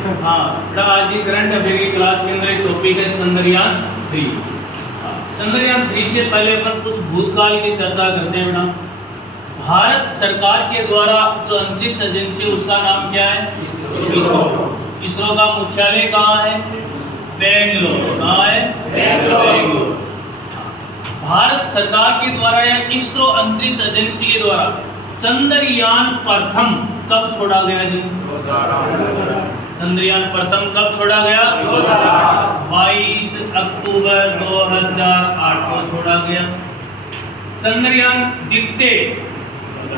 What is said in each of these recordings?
हाँ बेटा, आज की करंट अफेयर की क्लास के अंदर एक टॉपिक है चंद्रयान 3। चंद्रयान 3 से पहले अपन कुछ भूतकाल की चर्चा करते हैं बेटा। भारत सरकार के द्वारा जो अंतरिक्ष एजेंसी उसका नाम क्या है? इसरो। इसरो का मुख्यालय कहाँ है? बेंगलोर। कहाँ है? बेंगलोर। भारत सरकार के द्वारा या इसरो अंतरिक्ष एजेंसी के द्वारा चंद्रयान प्रथम कब छोड़ा गया जी? चंद्रयान प्रथम कब छोड़ा गया? 22 अक्टूबर 2008 को छोड़ा गया। चंद्रयान द्वितीय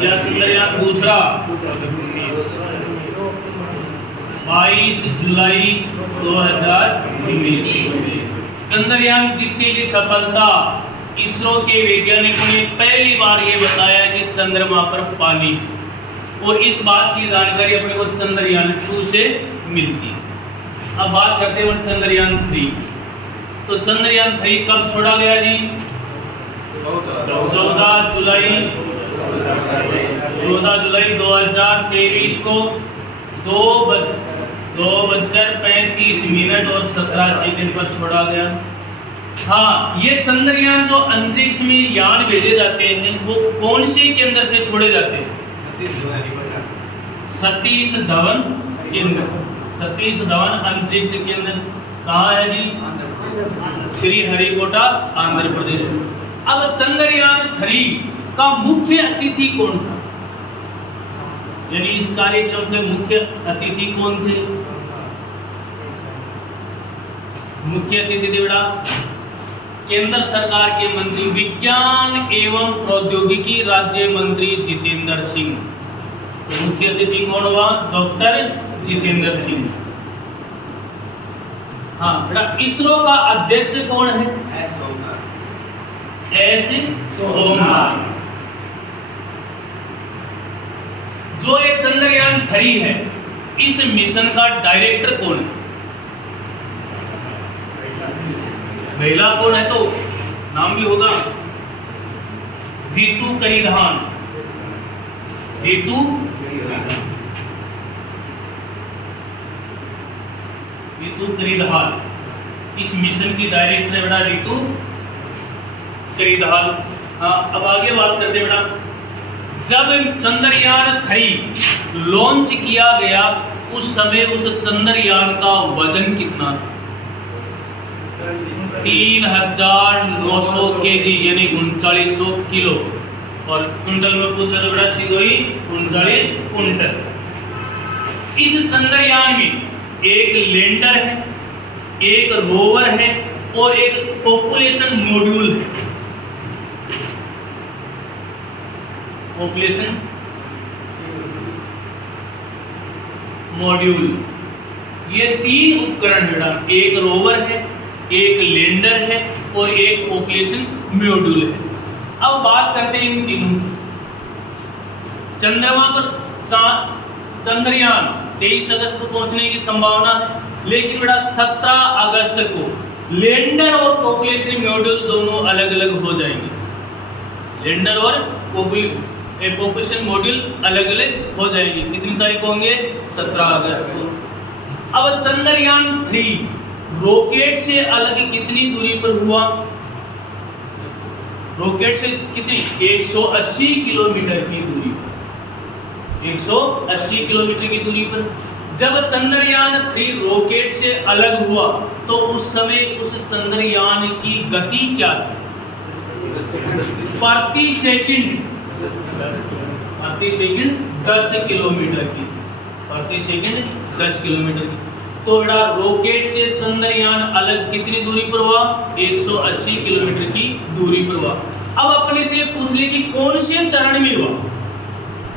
या चंद्रयान दूसरा 22 जुलाई 2019। चंद्रयान द्वितीय की सफलता, इसरो के वैज्ञानिकों ने पहली बार ये बताया कि चंद्रमा पर पानी, और इस बात की जानकारी अपने को चंद्रयान 2 से मिलती है। अब बात करते हैं चंद्रयान 3। तो चंद्रयान 3 कब छोड़ा गया जी? 14 जुलाई 2023 को 2:35 और 17 सेकंड पर छोड़ा गया। हाँ, ये चंद्रयान जो अंतरिक्ष में यान भेजे जाते हैं वो कौन से केंद्र से छोड़े जाते हैं? सतीश धवन केंद्र। सतीश धवन अंतरिक्ष केंद्र कहाँ है जी? श्रीहरिकोटा, आंध्र प्रदेश। अब चंद्रयान 3 का मुख्य अतिथि कौन था? यानी इस कार्यक्रम के मुख्य अतिथि कौन थे? मुख्य अतिथि थे बेटा केंद्र सरकार के मंत्री, विज्ञान एवं प्रौद्योगिकी राज्य मंत्री जितेंद्र सिंह। तो मुख्य अतिथि कौन हुआ? डॉक्टर जितेंद्र सिंह। हाँ बेटा, इसरो का अध्यक्ष कौन है? एस सोमनाथ। जो ये चंद्रयान 3 है, इस मिशन का डायरेक्टर कौन है? महिला कौन है? तो नाम भी होगा, रितु करीधान। रितु करीधान इस मिशन की डायरेक्टर है बेटा, रितु करीधान। हाँ, अब आगे बात करते हैं बेटा। जब चंद्रयान 3 लॉन्च किया गया उस समय उस चंद्रयान का वजन कितना था? 3900 kg यानी 3900 किलो, और कुंटल में पूछा तो बेटा सीधो ही 39 कुंटल। इस चंद्रयान में एक लैंडर है, एक रोवर है और एक पॉपुलेशन मॉड्यूल है। पॉपुलेशन मॉड्यूल, ये 3 उपकरण है बेटा। एक रोवर है, एक लैंडर है और एक पॉपुलेशन मॉड्यूल है। अब बात करते हैं इन तीनों। चंद्रमा पर चंद्रयान 23 अगस्त को पहुंचने की संभावना है, लेकिन बेटा 17 अगस्त को लैंडर और पॉपुलेशन मॉड्यूल दोनों अलग अलग हो जाएंगे। लैंडर और पॉपुलेशन मॉड्यूल अलग अलग हो जाएंगे। कितनी तारीख को होंगे? 17 अगस्त को। अब चंद्रयान 3 रॉकेट से अलग कितनी दूरी पर हुआ? रॉकेट से कितनी? 180 किलोमीटर की दूरी, 180 किलोमीटर की दूरी पर। जब चंद्रयान 3 रॉकेट से अलग हुआ तो उस समय उस चंद्रयान की गति क्या थी? प्रति सेकंड 10 किलोमीटर की। प्रति सेकंड 10 किलोमीटर की। तो बेटा रॉकेट से चंद्रयान अलग कितनी दूरी पर हुआ? 180 किलोमीटर की दूरी पर हुआ। अब अपने से पूछ ले कि कौन से चरण में हुआ?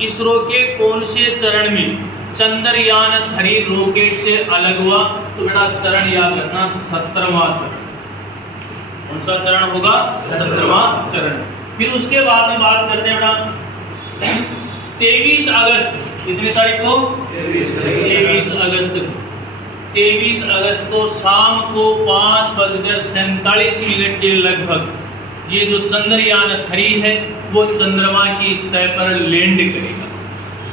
इसरो के कौन से चरण में चंद्रयान 3 रॉकेट से अलग हुआ? तो बेटा चरण याद रखना, 17वां चरण। कौन सा चरण होगा? 17वां चरण। फिर उसके बाद में बात करते हैं बेटा 23 अगस्त। कितनी तारीख को? 23 अगस्त। 23 अगस्त को शाम को 5:47 के लगभग ये जो चंद्रयान 3 है वो चंद्रमा की सतह पर लैंड करेगा।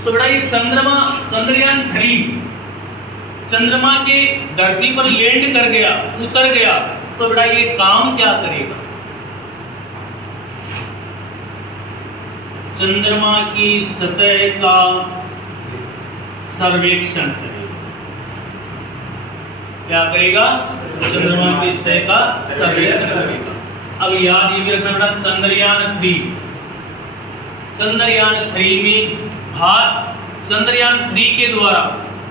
तो बेटा ये चंद्रयान 3 चंद्रमा के धरती पर लैंड कर गया, उतर गया, तो बेटा ये काम क्या करेगा? चंद्रमा की सतह का सर्वेक्षण करेगा। क्या करेगा? चंद्रमा की सतह का सर्वेक्षण करेगा। अब याद ये भी रखना बेटा, चंद्रयान 3 में चंद्रयान 3 के द्वारा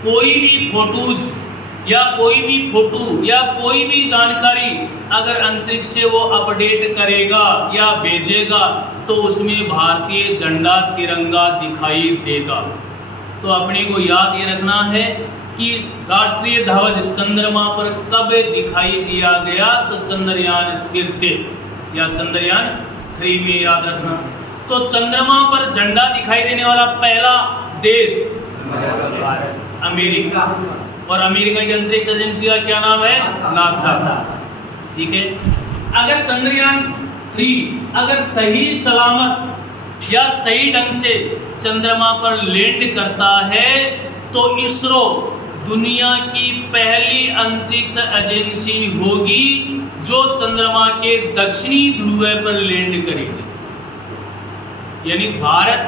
कोई भी फोटोज या कोई भी फोटो या कोई भी जानकारी अगर अंतरिक्ष से वो अपडेट करेगा या भेजेगा तो उसमें भारतीय झंडा तिरंगा दिखाई देगा। तो अपने को याद ये रखना है कि राष्ट्रीय ध्वज चंद्रमा पर कब दिखाई दिया गया? तो चंद्रयान 3 या चंद्रयान 3 में, याद रखना। तो चंद्रमा पर झंडा दिखाई देने वाला पहला देश अमेरिका, और अमेरिका की अंतरिक्ष एजेंसी का क्या नाम है? नासा। ठीक है। अगर चंद्रयान 3 अगर सही सलामत या सही ढंग से चंद्रमा पर लैंड करता है तो इसरो दुनिया की पहली अंतरिक्ष एजेंसी होगी जो चंद्रमा के दक्षिणी ध्रुव पर लैंड करेगी। यानी भारत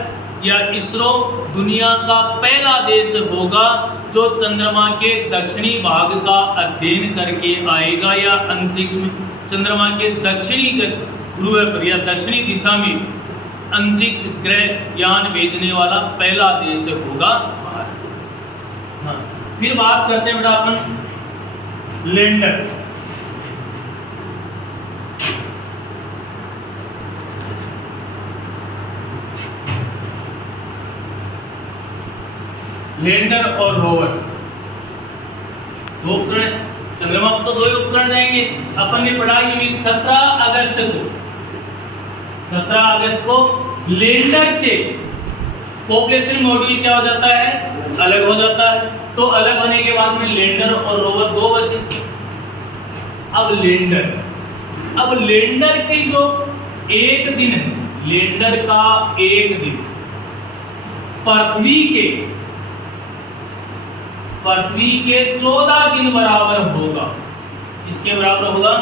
या इसरो दुनिया का पहला देश होगा जो चंद्रमा के दक्षिणी भाग का अध्ययन करके आएगा, या अंतरिक्ष में चंद्रमा के दक्षिणी ध्रुव पर या दक्षिणी दिशा में अंतरिक्ष ग्रह यान भेजने वाला पहला देश होगा भारत। हाँ, फिर बात करते हैं बेटा अपन लैंडर। लैंडर और रोवर, दो उपकरण। चंद्रमा पर तो 2 ही उपकरण जाएंगे। अपन ने पढ़ा कि 17 अगस्त को लैंडर से पॉपुलेशन मॉड्यूल क्या हो जाता है? अलग हो जाता है। तो अलग होने के बाद में लैंडर और रोवर 2 बचे। अब लैंडर के जो एक दिन है, लैंडर का एक दिन पृथ्वी के 14 दिन बराबर होगा। इसके बराबर होगा?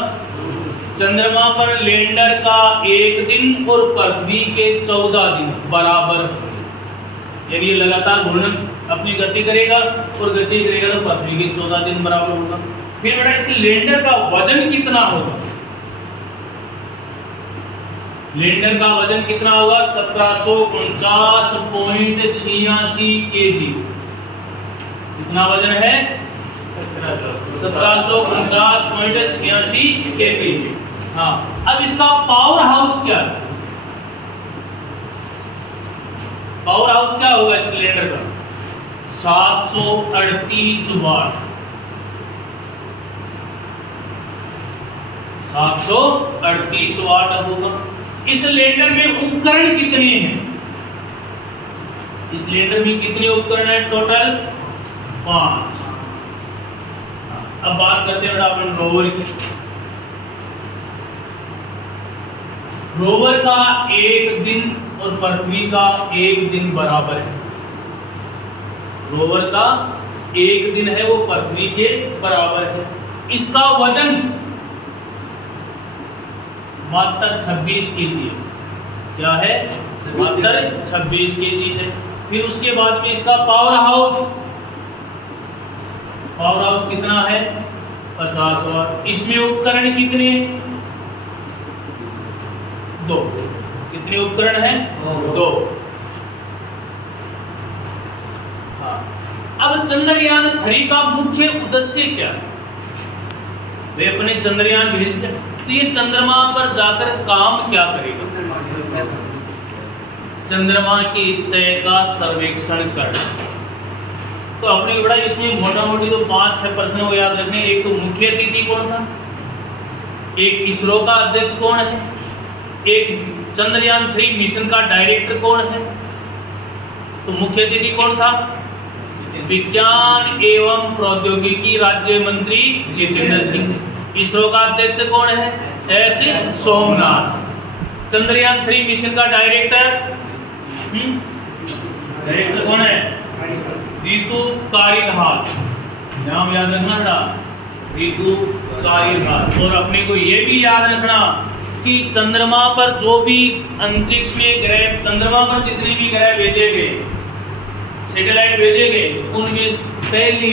चंद्रमा पर लैंडर का एक दिन और पृथ्वी के 14 दिन बराबर होंगे। यानी ये लगातार घूर्णन अपनी गति करेगा और गति करेगा तो पृथ्वी के 14 दिन बराबर होगा। फिर बेटा इस लैंडर का वजन कितना होगा? लैंडर का वजन कितना होगा? 1749.86 kg। कितना वजन है? 1749.86 kg। हाँ, अब इसका पावर हाउस क्या है? पावर हाउस क्या होगा इस लैंडर का? 738 वाट। 738 वाट होगा। इस लैंडर में उपकरण कितने हैं? इस लैंडर में कितने उपकरण है? टोटल 5। अब बात करते हैं अपन रोवर की। रोवर का एक दिन और पृथ्वी का एक दिन बराबर है। रोवर का एक दिन है वो पृथ्वी के बराबर है। इसका वजन मात्र 26 kg है। क्या है? मात्र 26 kg है। फिर उसके बाद में इसका पावर हाउस कितना है? 50 वाट। इसमें उपकरण कितने? 2। कितने उपकरण हैं? 2। हाँ। अब चंद्रयान 3 का मुख्य उद्देश्य क्या है? वे अपने चंद्रयान भेजते हैं, तो ये चंद्रमा पर जाकर काम क्या करेगा? चंद्रमा की सतह का सर्वेक्षण करना। तो अपने बड़ा इसमें मोटा मोटी तो 5-6 प्रश्नों को याद रखने। एक तो मुख्य अतिथि कौन था, एक इसरो का अध्यक्ष कौन है, एक चंद्रयान 3 मिशन का डायरेक्टर कौन है। तो मुख्य अतिथि कौन था? विज्ञान एवं प्रौद्योगिकी राज्य मंत्री जितेंद्र सिंह। इसरो का अध्यक्ष कौन है? एस सोमनाथ। चंद्रयान 3 मिशन का डायरेक्टर कौन है? रितु कारिधाल। नाम याद रखना बेटा, ऋतु कार्यकाल। और अपने को ये भी याद रखना कि चंद्रमा पर जो भी अंतरिक्ष में ग्रह, चंद्रमा पर जितने भी ग्रह भेजे गए, सैटेलाइट भेजे गए, उनमें पहली